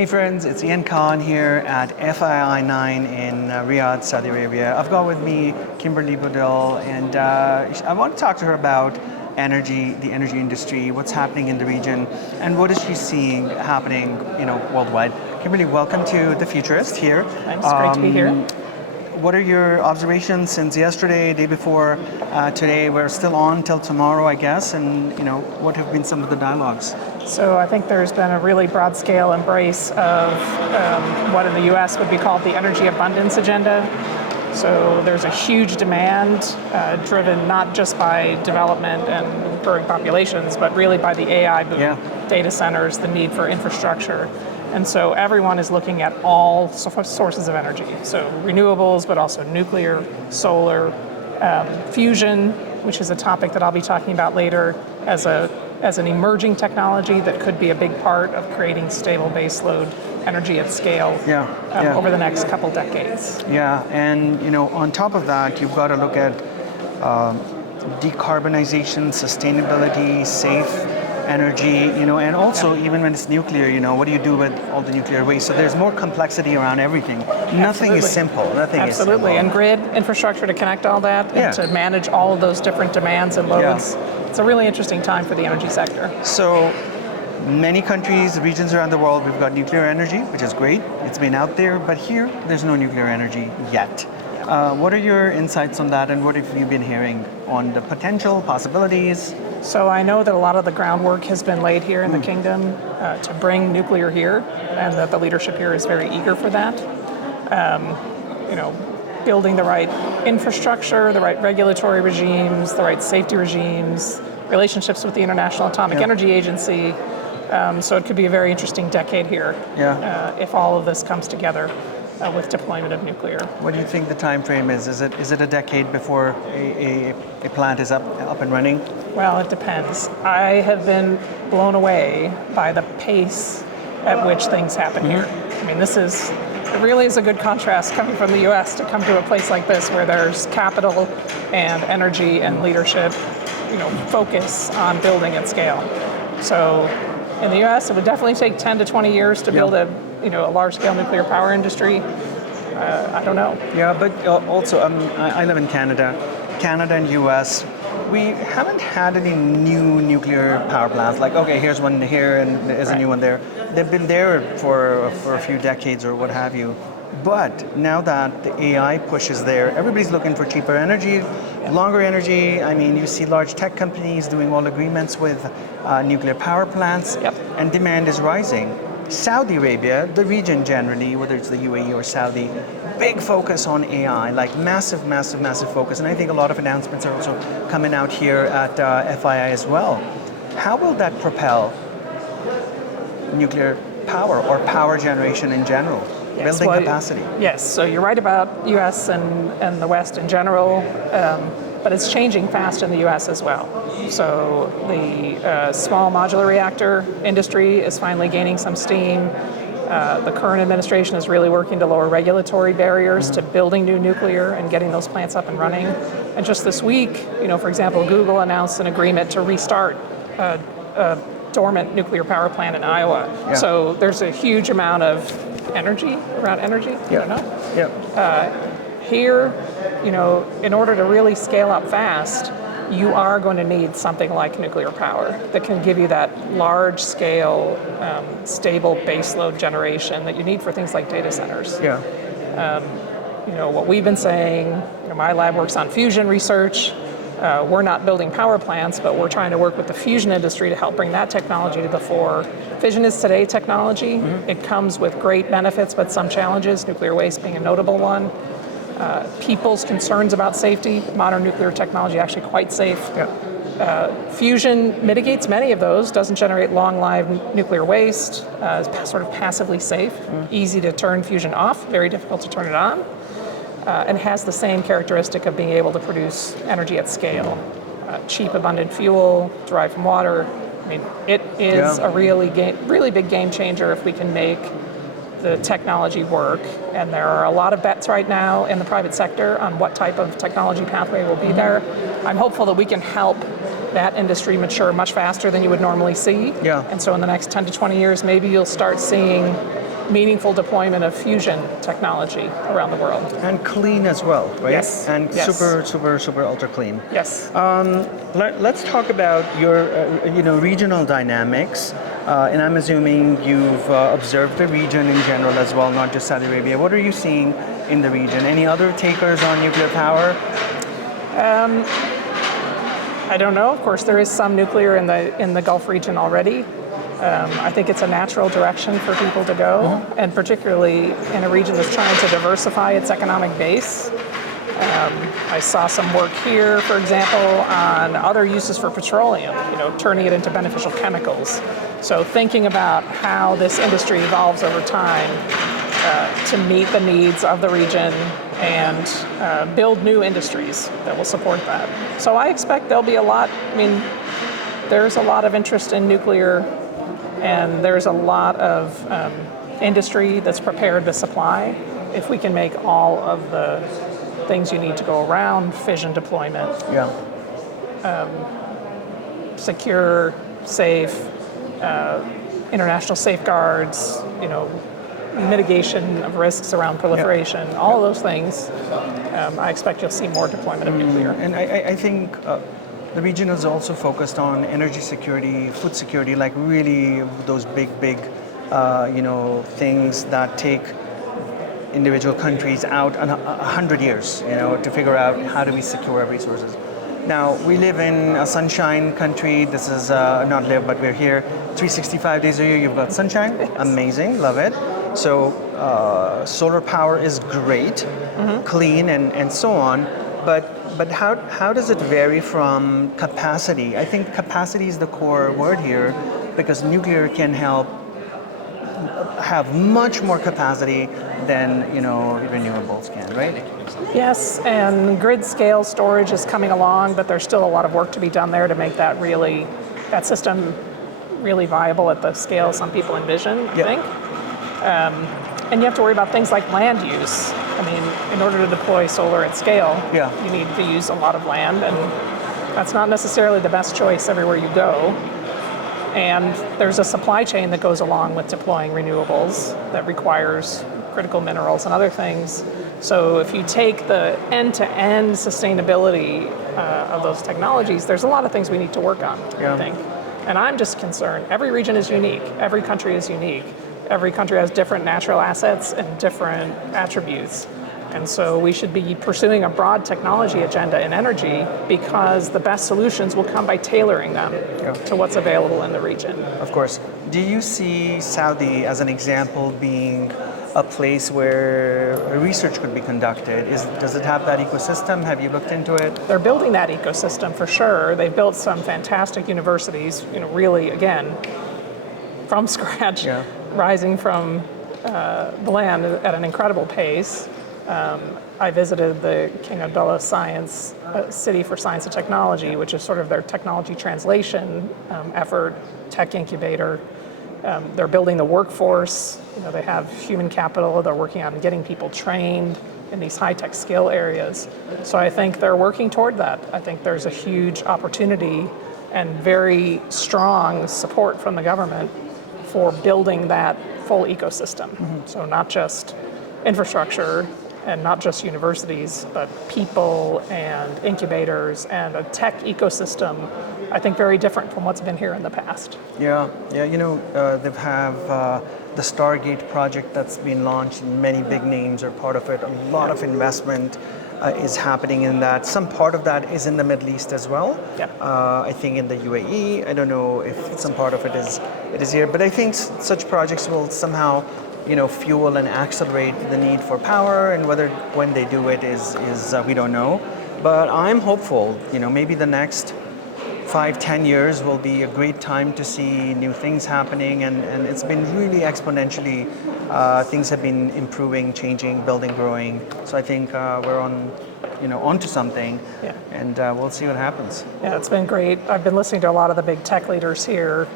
Hey friends, it's Ian Khan here at FII 9 in Riyadh, Saudi Arabia. I've got with me Kimberly Budil, and I want to talk to her about energy, the energy industry, what's happening in the region, and what is she seeing happening, worldwide. Kimberly, welcome to the Futurist here. Thanks, great to be here. What are your observations since yesterday, day before, today? We're still on till tomorrow, I guess, and what have been some of the dialogues? So I think there's been a really broad-scale embrace of what in the US would be called the energy abundance agenda. So there's a huge demand driven not just by development and growing populations, but really by the AI boom, data centers, the need for infrastructure. And so everyone is looking at all sources of energy. So renewables, but also nuclear, solar, fusion, which is a topic that I'll be talking about later, as an emerging technology that could be a big part of creating stable baseload energy at scale over the next couple decades. Yeah, and on top of that, you've got to look at decarbonization, sustainability, safe energy, and also even when it's nuclear, what do you do with all the nuclear waste? So there's more complexity around everything. Nothing is simple. Nothing is simple. And grid infrastructure to connect all that and to manage all of those different demands and loads. It's a really interesting time for the energy sector. So many countries, regions around the world, we've got nuclear energy, which is great. It's been out there, but here, there's no nuclear energy yet. What are your insights on that, and what have you been hearing on the potential possibilities? So I know that a lot of the groundwork has been laid here in the kingdom to bring nuclear here, and that the leadership here is very eager for that. Building the right infrastructure, the right regulatory regimes, the right safety regimes, relationships with the International Atomic Energy Agency. So it could be a very interesting decade here if all of this comes together with deployment of nuclear. What do you think the time frame is? Is it a decade before a plant is up and running? Well, it depends. I have been blown away by the pace at which things happen here. I mean, it really is a good contrast coming from the US to come to a place like this where there's capital and energy and leadership, focus on building at scale. So in the US, it would definitely take 10 to 20 years to build a large-scale nuclear power industry. I don't know. Yeah, but also I live in Canada. Canada and US, we haven't had any new nuclear power plants. Like, okay, here's one here and there's a new one there. They've been there for a few decades or what have you. But now that the AI push is there, everybody's looking for cheaper energy, longer energy. I mean, you see large tech companies doing all agreements with nuclear power plants, and demand is rising. Saudi Arabia, the region generally, whether it's the UAE or Saudi, big focus on AI, like massive, massive, massive focus. And I think a lot of announcements are also coming out here at FII as well. How will that propel nuclear power or power generation in general? Building capacity. Yes, so you're right about US and the West in general, but it's changing fast in the US as well. So the small modular reactor industry is finally gaining some steam. The current administration is really working to lower regulatory barriers to building new nuclear and getting those plants up and running. And just this week, for example, Google announced an agreement to restart a dormant nuclear power plant in Iowa. So there's a huge amount of energy around energy. I don't know. Here, in order to really scale up fast, you are going to need something like nuclear power that can give you that large-scale, stable baseload generation that you need for things like data centers. What we've been saying, my lab works on fusion research. We're not building power plants, but we're trying to work with the fusion industry to help bring that technology to the fore. Fission is today technology. It comes with great benefits, but some challenges, nuclear waste being a notable one. People's concerns about safety, modern nuclear technology actually quite safe. Fusion mitigates many of those, doesn't generate long-lived nuclear waste, is sort of passively safe, easy to turn fusion off, very difficult to turn it on. And has the same characteristic of being able to produce energy at scale. Cheap, abundant fuel, derived from water. I mean, it is a really big game changer if we can make the technology work. And there are a lot of bets right now in the private sector on what type of technology pathway will be there. I'm hopeful that we can help that industry mature much faster than you would normally see. And so in the next 10 to 20 years, maybe you'll start seeing meaningful deployment of fusion technology around the world. And clean as well, right? Yes. And Yes. super ultra clean. Yes. Let's talk about your, regional dynamics. And I'm assuming you've observed the region in general as well, not just Saudi Arabia. What are you seeing in the region? Any other takers on nuclear power? I don't know. Of course, there is some nuclear in the Gulf region already. I think it's a natural direction for people to go, and particularly in a region that's trying to diversify its economic base. I saw some work here, for example, on other uses for petroleum, turning it into beneficial chemicals. So thinking about how this industry evolves over time to meet the needs of the region and build new industries that will support that. So I expect there'll be a lot, there's a lot of interest in nuclear, and there's a lot of industry that's prepared to supply. If we can make all of the things you need to go around fission deployment, secure, safe, international safeguards, mitigation of risks around proliferation, all of those things, I expect you'll see more deployment of nuclear. And I think the region is also focused on energy security, food security, like really those big, things that take individual countries out 100 years, to figure out how do we secure our resources. Now, we live in a sunshine country. This is not live, but we're here 365 days a year. You've got sunshine. Yes. Amazing, love it. So solar power is great, clean, and so on. But how does it vary from capacity? I think capacity is the core word here, because nuclear can help have much more capacity than renewables can, right? Yes, and grid scale storage is coming along, but there's still a lot of work to be done there to make that system really viable at the scale some people envision, I think. And you have to worry about things like land use. In order to deploy solar at scale, you need to use a lot of land, and that's not necessarily the best choice everywhere you go. And there's a supply chain that goes along with deploying renewables that requires critical minerals and other things. So if you take the end-to-end sustainability of those technologies, there's a lot of things we need to work on, I think. And I'm just concerned. Every region is unique. Every country is unique. Every country has different natural assets and different attributes. And so we should be pursuing a broad technology agenda in energy, because the best solutions will come by tailoring them to what's available in the region. Of course. Do you see Saudi as an example being a place where research could be conducted? Does it have that ecosystem? Have you looked into it? They're building that ecosystem for sure. They've built some fantastic universities, really, again, from scratch, rising from the land at an incredible pace. I visited the King Abdullah Science City for Science and Technology, which is sort of their technology translation effort, tech incubator. They're building the workforce. They have human capital. They're working on getting people trained in these high-tech skill areas. So I think they're working toward that. I think there's a huge opportunity and very strong support from the government for building that full ecosystem. So not just infrastructure and not just universities, but people and incubators and a tech ecosystem, I think very different from what's been here in the past. They have the Stargate project that's been launched. Many big names are part of it. A lot of investment is happening in that. Some part of that is in the Middle East as well. I think in the UAE. I don't know if some part of it is here, but I think such projects will somehow fuel and accelerate the need for power, and when they do it is we don't know. But I'm hopeful, maybe the next 5-10 years will be a great time to see new things happening, and it's been really exponentially, things have been improving, changing, building, growing. So I think we're onto something, and we'll see what happens. Yeah, it's been great. I've been listening to a lot of the big tech leaders here,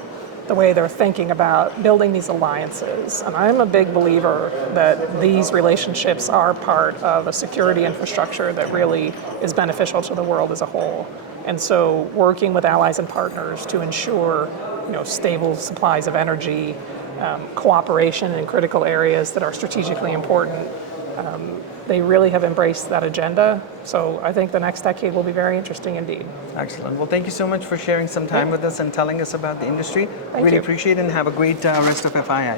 the way they're thinking about building these alliances. And I'm a big believer that these relationships are part of a security infrastructure that really is beneficial to the world as a whole. And so working with allies and partners to ensure stable supplies of energy, cooperation in critical areas that are strategically important. They really have embraced that agenda. So I think the next decade will be very interesting indeed. Excellent. Well, thank you so much for sharing some time with us and telling us about the industry. Thank Really you. appreciate it, and have a great rest of FII.